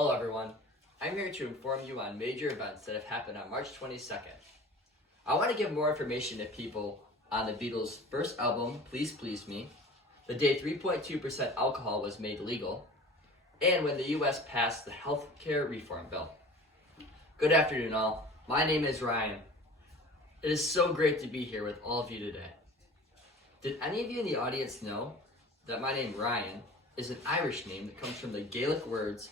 Hello everyone, I'm here to inform you on major events that have happened on March 22nd. I want to give more information to people on the Beatles' first album, Please Please Me, the day 3.2% alcohol was made legal, and when the US passed the health care reform bill. Good afternoon all, my name is Ryan. It is so great to be here with all of you today. Did any of you in the audience know that my name Ryan is an Irish name that comes from the Gaelic words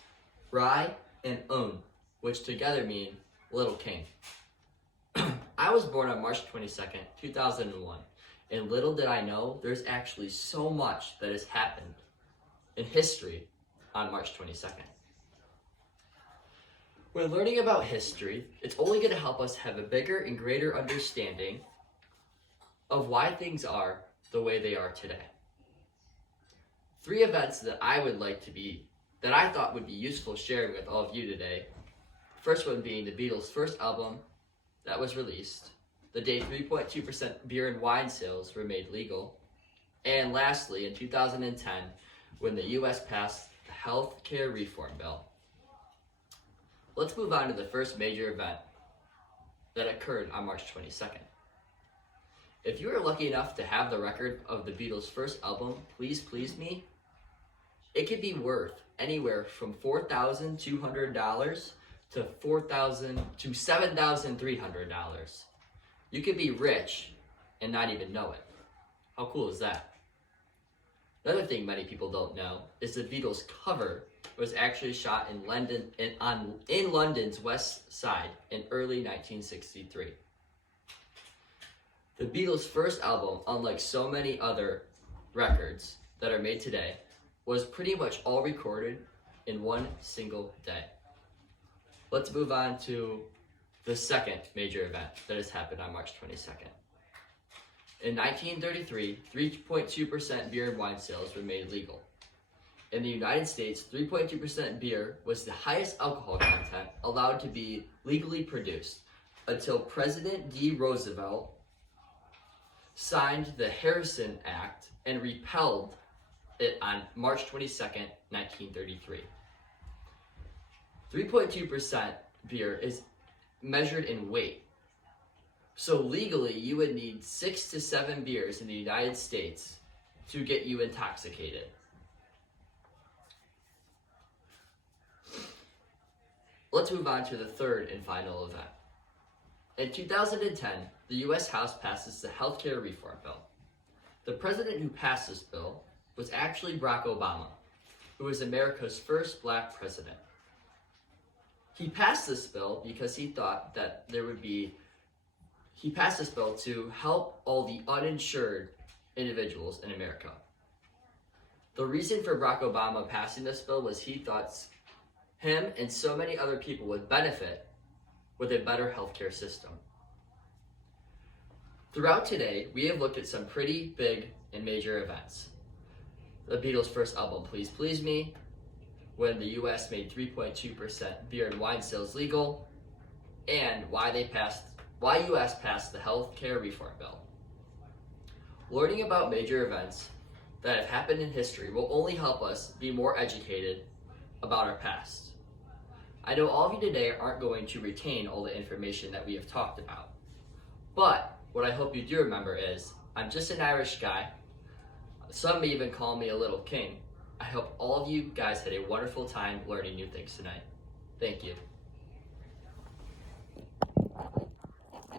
Rye and Un, which together mean Little King. I was born on March 22nd, 2001, and little did I know there's actually so much that has happened in history on March 22nd. When learning about history, it's only going to help us have a bigger and greater understanding of why things are the way they are today. 3 events that I thought would be useful sharing with all of you today. First one being the Beatles' first album that was released, the day 3.2% beer and wine sales were made legal, and lastly, in 2010, when the US passed the health care reform bill. Let's move on to the first major event that occurred on March 22nd. If you were lucky enough to have the record of the Beatles' first album, Please Please Me, it could be worth anywhere from $4,200 to $7,300. You could be rich and not even know it. How cool is that? Another thing many people don't know is the Beatles' cover was actually shot in London's West Side in early 1963. The Beatles' first album, unlike so many other records that are made today, was pretty much all recorded in one single day. Let's move on to the second major event that has happened on March 22nd. In 1933, 3.2% beer and wine sales were made legal. In the United States, 3.2% beer was the highest alcohol content allowed to be legally produced until President D. Roosevelt signed the Harrison Act and repealed it on March 22nd, 1933. 3.2% beer is measured in weight. So legally, you would need 6 to 7 beers in the United States to get you intoxicated. Let's move on to the third and final event. In 2010, the US House passes the health care reform bill. The president who passed this bill was actually Barack Obama, who was America's first black president. He passed this bill because he thought that he passed this bill to help all the uninsured individuals in America. The reason for Barack Obama passing this bill was he thought him and so many other people would benefit with a better healthcare system. Throughout today, we have looked at some pretty big and major events. The Beatles' first album, Please Please Me, when the US made 3.2% beer and wine sales legal, and why US passed the health care reform bill. Learning about major events that have happened in history will only help us be more educated about our past. I know all of you today aren't going to retain all the information that we have talked about, but what I hope you do remember is I'm just an Irish guy. Some may even call me a little king. I hope all of you guys had a wonderful time learning new things tonight. Thank you.